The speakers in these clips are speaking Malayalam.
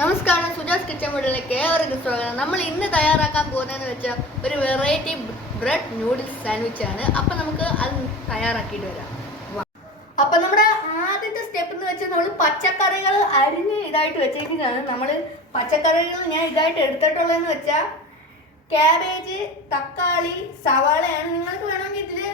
നമസ്കാരം, സുജാസ് കിച്ചൻ വീട്ടിലേക്ക് ഏവർക്കും സ്വാഗതം. നമ്മൾ ഇന്ന് തയ്യാറാക്കാൻ പോകുന്നതെന്ന് വെച്ചാൽ ഒരു വെറൈറ്റി ബ്രെഡ് നൂഡിൽസ് സാൻഡ്വിച്ച് ആണ്. അപ്പം നമുക്ക് അത് തയ്യാറാക്കിയിട്ട് വരാം. അപ്പം നമ്മുടെ ആദ്യത്തെ സ്റ്റെപ്പ് എന്ന് വെച്ചാൽ നമ്മൾ പച്ചക്കറികൾ അരിഞ്ഞ് ഇതായിട്ട് വെച്ചേക്കുന്നതാണ്. നമ്മൾ പച്ചക്കറികൾ ഞാൻ ഇതായിട്ട് എടുത്തിട്ടുള്ളതെന്ന് വെച്ചാൽ ക്യാബേജ്, തക്കാളി, സവാളയാണ്. നിങ്ങൾക്ക് വേണമെങ്കിൽ ഇതിൽ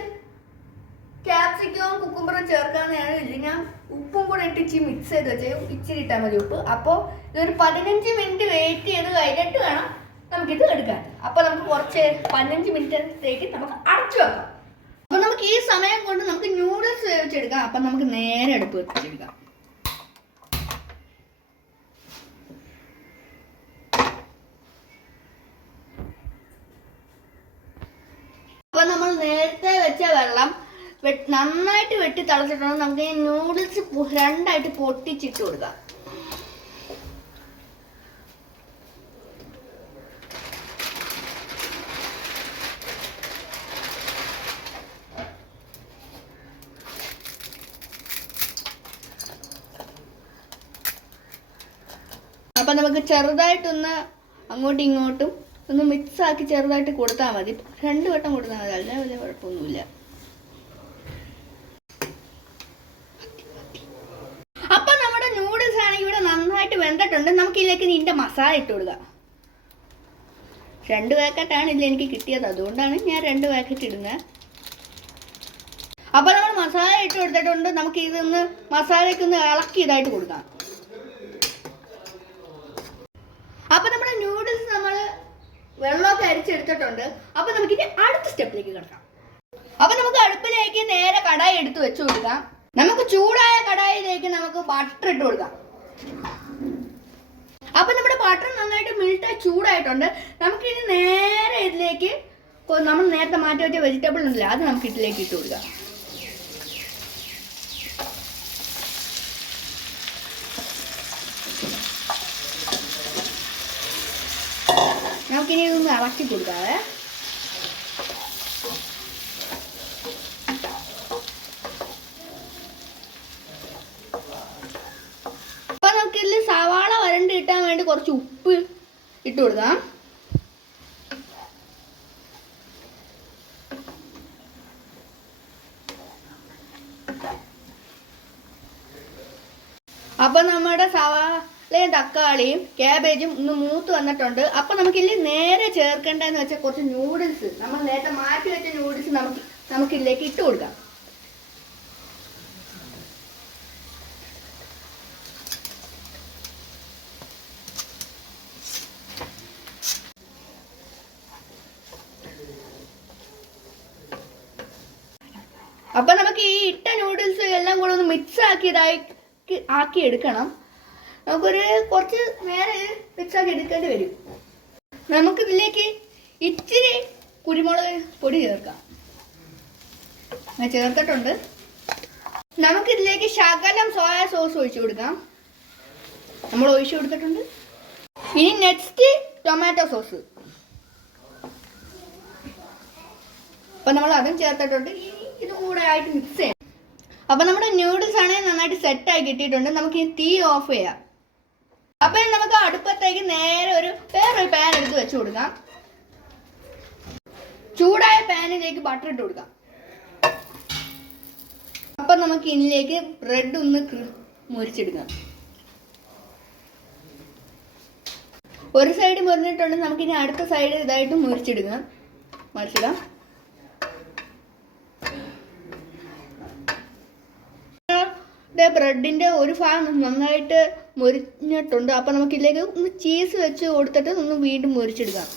ക്യാപ്സിക്കവും കുക്കുംബറും ചേർക്കാവുന്നതാണ്. ഇല്ല, ഞാൻ ഉപ്പും കൂടെ ഇട്ടിച്ച് മിക്സ് ചെയ്ത് വെച്ച് ഇച്ചിരി ഇട്ടാൽ മതി ഉപ്പ്. അപ്പോൾ ഇതൊരു 15 മിനിറ്റ് വെയിറ്റ് ചെയ്ത് കഴിഞ്ഞിട്ട് വേണം നമുക്കിത് എടുക്കാൻ. അപ്പോൾ നമുക്ക് കുറച്ച് 15 മിനിറ്റത്തേക്ക് നമുക്ക് അടച്ചു വെക്കാം. അപ്പോൾ നമുക്ക് ഈ സമയം കൊണ്ട് നമുക്ക് നൂഡിൽസ് വേവിച്ചെടുക്കാം. അപ്പം നമുക്ക് നേരെ അടുപ്പ് വെച്ചെടുക്കാം. അപ്പോൾ നമ്മൾ നേരത്തെ വെച്ച വെള്ളം നന്നായിട്ട് വെട്ടി തിളച്ചിട്ടുണ്ട്. നമുക്ക് ഈ നൂഡിൽസ് രണ്ടായിട്ട് പൊട്ടിച്ചിട്ട് കൊടുക്കാം. അപ്പൊ നമുക്ക് ചെറുതായിട്ടൊന്ന് അങ്ങോട്ടും ഇങ്ങോട്ടും ഒന്ന് മിക്സ് ആക്കി ചെറുതായിട്ട് കൊടുത്താൽ മതി. 2 വട്ടം കൊടുത്താൽ മതി, അല്ല വലിയ കുഴപ്പമൊന്നുമില്ല. അപ്പൊ നമ്മുടെ നൂഡിൽസ് ആണെങ്കിൽ ഇവിടെ നന്നായിട്ട് വെന്തിട്ടുണ്ട്. നമുക്ക് ഇതിലേക്ക് ഇതിന്റെ മസാല ഇട്ട് കൊടുക്കാം. 2 പാക്കറ്റാണ് ഇതിൽ എനിക്ക് കിട്ടിയത്, അതുകൊണ്ടാണ് ഞാൻ 2 പാക്കറ്റ് ഇടുന്നത്. അപ്പൊ നമ്മൾ മസാല ഇട്ട് കൊടുത്തിട്ടുണ്ട്. നമുക്ക് ഇതൊന്ന് മസാലയ്ക്കൊന്ന് ഇളക്കി ഇതായിട്ട് കൊടുക്കാം. അപ്പൊ നമ്മുടെ നൂഡിൽസ് നമ്മൾ വെള്ളമൊക്കെ അരിച്ചെടുത്തിട്ടുണ്ട്. അപ്പൊ നമുക്കിനി അടുത്ത സ്റ്റെപ്പിലേക്ക് കിടക്കാം. അപ്പൊ നമുക്ക് അടുപ്പിലേക്ക് നേരെ കടായി എടുത്ത് വെച്ച് കൊടുക്കാം. നമുക്ക് ചൂടായ കടായിലേക്ക് നമുക്ക് ബട്ടർ ഇട്ട് കൊടുക്കാം. അപ്പൊ നമ്മുടെ ബട്ടർ നന്നായിട്ട് മെൽറ്റായി ചൂടായിട്ടുണ്ട്. നമുക്കിനി നേരെ ഇതിലേക്ക് നമ്മൾ നേരത്തെ മാറ്റി വെച്ച വെജിറ്റബിൾ ഉണ്ടല്ലോ, അത് നമുക്ക് ഇതിലേക്ക് ഇട്ട് കൊടുക്കാം. നമുക്കിനി ഇതൊന്ന് ഇളക്കി കൊടുക്കാവേ. അപ്പൊ നമുക്ക് ഇതിൽ സവാള വരണ്ട് കിട്ടാൻ വേണ്ടി കുറച്ച് ഉപ്പ് ഇട്ട് കൊടുക്കാം. അപ്പൊ നമ്മുടെ സവാളയും തക്കാളിയും ക്യാബേജും ഒന്ന് മൂത്ത് വന്നിട്ടുണ്ട്. അപ്പൊ നമുക്കിതിൽ നേരെ ചേർക്കേണ്ടതെന്ന് വെച്ചാൽ കുറച്ച് നൂഡിൽസ്, നമ്മൾ നേരത്തെ മാറ്റി വെച്ച നൂഡിൽസ് നമുക്കിതിലേക്ക് ഇട്ട് കൊടുക്കാം. അപ്പൊ നമുക്ക് ഈ ഇട്ട നൂഡിൽസ് എല്ലാം കൂടെ ഒന്ന് മിക്സ് ആക്കി എടുക്കണം. നമുക്കൊരു കുറച്ച് നേരെ മിക്സ് ആക്കി എടുക്കേണ്ടി വരും. നമുക്കിതിലേക്ക് ഇച്ചിരി കുരുമുളക് പൊടി ചേർക്കാം. ഞാൻ ചേർത്തിട്ടുണ്ട്. നമുക്കിതിലേക്ക് ശകലം സോയ സോസ് ഒഴിച്ചു കൊടുക്കാം. നമ്മൾ ഒഴിച്ചു കൊടുത്തിട്ടുണ്ട്. ഇനി നെക്സ്റ്റ് ടൊമാറ്റോ സോസ്. അപ്പം നമ്മൾ അതും ചേർത്തിട്ടുണ്ട്. ഇതും കൂടെ ആയിട്ട് മിക്സ് ചെയ്യാം. അപ്പം നമ്മുടെ നൂഡിൽസ് ആണെങ്കിൽ നന്നായിട്ട് സെറ്റായി കിട്ടിയിട്ടുണ്ട്. നമുക്ക് ഈ തീ ഓഫ് ചെയ്യാം. അപ്പം നമുക്ക് അടുപ്പത്തേക്ക് നേരെ വേറൊരു പാൻ എടുത്ത് വെച്ച് കൊടുക്കാം. ചൂടായ പാനിലേക്ക് ബട്ടർ ഇട്ട് കൊടുക്കാം. അപ്പം നമുക്ക് ഇതിലേക്ക് ബ്രെഡ് ഒന്ന് മുരിച്ചെടുക്കാം. ഒരു സൈഡ് മുരിഞ്ഞിട്ടുണ്ട്. നമുക്കിനി അടുത്ത സൈഡ് ഇതായിട്ട് മറിച്ചിടാം. ബ്രെഡിന്റെ ഒരു ഭാഗം നന്നായിട്ട് മുരിഞ്ഞിട്ടുണ്ട്. അപ്പം നമുക്കിതിലേക്ക് ഒന്ന് ചീസ് വെച്ച് കൊടുത്തിട്ട് ഒന്ന് വീണ്ടും മുരിച്ചെടുക്കാം.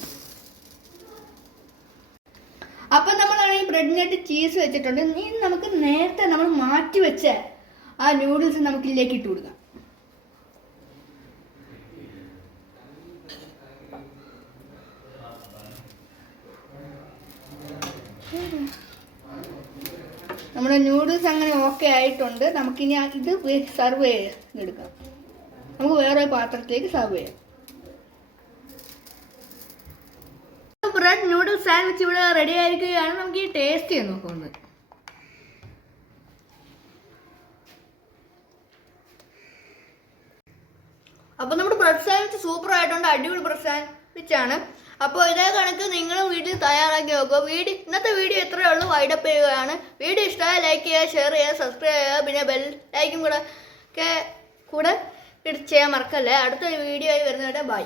അപ്പം നമ്മളാണെങ്കിൽ ബ്രെഡിനായിട്ട് ചീസ് വെച്ചിട്ടുണ്ട്. ഇനി നമുക്ക് നേരത്തെ നമ്മൾ മാറ്റി വെച്ച ആ നൂഡിൽസ് നമുക്കിതിലേക്ക് ഇട്ട് കൊടുക്കാം. നമ്മുടെ നൂഡിൽസ് അങ്ങനെ ഓക്കെ ആയിട്ടുണ്ട്. നമുക്കിനി ഇത് സെർവ് ചെയ്തെടുക്കാം. നമുക്ക് വേറെ പാത്രത്തിലേക്ക് സെർവ് ചെയ്യാം. ബ്രെഡ് നൂഡിൽസ് സാൻഡ്വിച്ച് ഇവിടെ റെഡി ആയിരിക്കുകയാണ്. നമുക്ക് ഈ ടേസ്റ്റ് ചെയ്യാൻ നോക്കുന്നത്. അപ്പോൾ നമ്മുടെ ബ്രെഡ് സാൻഡ്വിച്ച് സൂപ്പർ ആയിട്ടുണ്ട്, അടിപൊളി ബ്രെഡ് സാൻഡ്വിച്ചാണ്. അപ്പോൾ ഇതേ കണക്ക് നിങ്ങളും വീട്ടിൽ തയ്യാറാക്കി നോക്കുക. ഇന്നത്തെ വീഡിയോ ഇത്രയേ ഉള്ളൂ, വൈഡപ്പ് ചെയ്യുകയാണ്. വീഡിയോ ഇഷ്ടമായ ലൈക്ക് ചെയ്യുക, ഷെയർ ചെയ്യുക, സബ്സ്ക്രൈബ് ചെയ്യുക, പിന്നെ ബെൽ ലൈക്കും കൂടെ ചെയ്യാൻ മറക്കല്ലേ. അടുത്ത വീഡിയോ ആയി വരുന്നവരെ ബൈ.